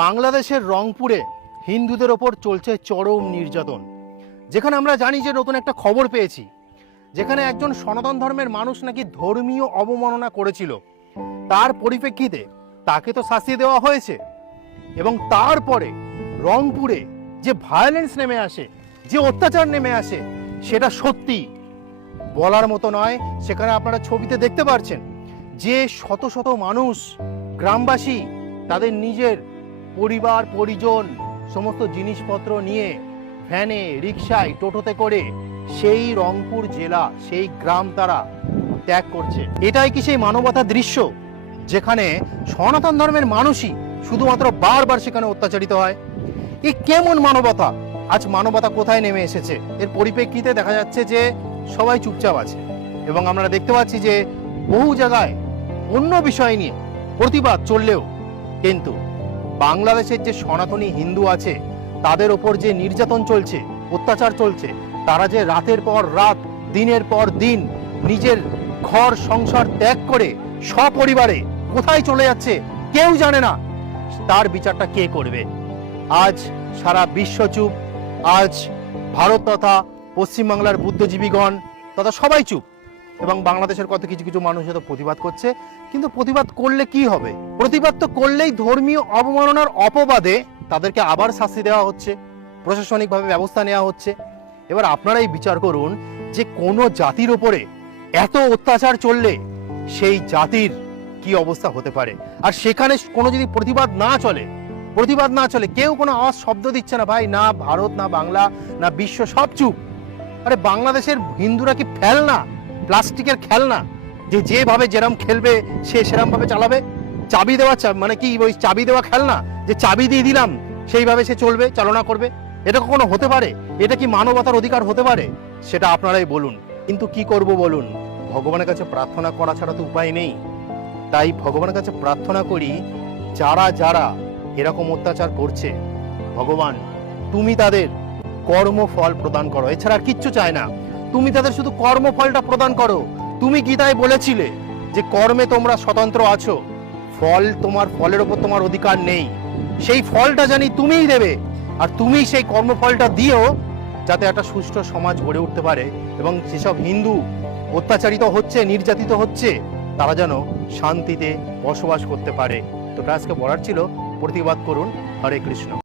বাংলাদেশের রংপুরে হিন্দুদের ওপর চলছে চরম নির্যাতন। যেখানে আমরা জানি যে নতুন একটা খবর পেয়েছি, যেখানে একজন সনাতন ধর্মের মানুষ নাকি ধর্মীয় অবমাননা করেছিল, তার পরিপ্রেক্ষিতে তাকে তো শাস্তি দেওয়া হয়েছে, এবং তারপরে রংপুরে যে ভায়োলেন্স নেমে আসে, যে অত্যাচার নেমে আসে, সেটা সত্যি বলার মতো নয়। সেখানে আপনারা ছবিতে দেখতে পাচ্ছেন যে শত শত মানুষ, গ্রামবাসী তাদের নিজের পরিবার পরিজন সমস্ত জিনিসপত্র নিয়ে ভ্যানে, রিকশায়, টোটোতে করে সেই রংপুর জেলা, সেই গ্রাম তারা ত্যাগ করছে। এটাই কি সেই মানবতার দৃশ্য, যেখানে সনাতন ধর্মের মানুষই শুধুমাত্র বারবার সেখানে অত্যাচারিত হয়? এ কেমন মানবতা? আজ মানবতা কোথায় নেমে এসেছে? এর পরিপ্রেক্ষিতে দেখা যাচ্ছে যে সবাই চুপচাপ আছে, এবং আমরা দেখতে পাচ্ছি যে বহু জায়গায় অন্য বিষয় নিয়ে প্রতিবাদ চললেও কিন্তু বাংলাদেশের যে সনাতনী হিন্দু আছে তাদের ওপর যে নির্যাতন চলছে, অত্যাচার চলছে, তারা যে রাতের পর রাত, দিনের পর দিন নিজের ঘর সংসার ত্যাগ করে সপরিবারে কোথায় চলে যাচ্ছে কেউ জানে না, তার বিচারটা কে করবে? আজ সারা বিশ্ব চুপ, আজ ভারত তথা পশ্চিমবাংলার বুদ্ধিজীবীগণ তথা সবাই চুপ, এবং বাংলাদেশের কত কিছু কিছু মানুষ হয়তো প্রতিবাদ করছে। কিন্তু প্রতিবাদ করলে কি হবে? প্রতিবাদ তো করলেই ধর্মীয় অবমাননার অপবাদে তাদেরকে আবার শাস্তি দেওয়া হচ্ছে, প্রশাসনিকভাবে ব্যবস্থা নেওয়া হচ্ছে। এবার আপনারাই বিচার করুন যে কোনো জাতির ওপরে এত অত্যাচার চললে সেই জাতির কি অবস্থা হতে পারে। আর সেখানে কোনো যদি প্রতিবাদ না চলে, কেউ কোনো আওয়াজ শব্দ দিচ্ছে না, ভাই, না ভারত, না বাংলা, না বিশ্ব, সব চুপ। আরে বাংলাদেশের হিন্দুরা কি ফেলনা, প্লাস্টিকের খেলনা, যে যেভাবে যেরম খেলবে সে সেরম ভাবে চালাবে? চাবি দেওয়া, মানে কি ওই চাবি দেওয়া খেলনা, যে চাবি দিয়ে দিলাম সেইভাবে সে চলবে, চালনা করবে? এটা কখনো হতে পারে? এটা কি মানবতার অধিকার হতে পারে? সেটা আপনারাই বলুন। কিন্তু কি করব বলুন, ভগবানের কাছে প্রার্থনা করা ছাড়া তো উপায় নেই। তাই ভগবানের কাছে প্রার্থনা করি, যারা যারা এরকম অত্যাচার করছে, ভগবান তুমি তাদের কর্মফল প্রদান করো, এছাড়া আর কিচ্ছু চায় না। তুমি তাদের শুধু কর্মফলটা প্রদান করো। তুমি গীতায় বলেছিলে যে কর্মে তোমরা স্বতন্ত্র আছো, ফলের উপর তোমার অধিকার নেই। সেই ফলটা জানি তুমিই দেবে, আর তুমি সেই কর্মফলটা দিও যাতে একটা সুষ্ঠু সমাজ গড়ে উঠতে পারে, এবং যেসব হিন্দু অত্যাচারিত হচ্ছে, নির্যাতিত হচ্ছে, তারা যেন শান্তিতে বসবাস করতে পারে। তো আজকে বলার ছিল, প্রতিবাদ করুন। হরে কৃষ্ণ।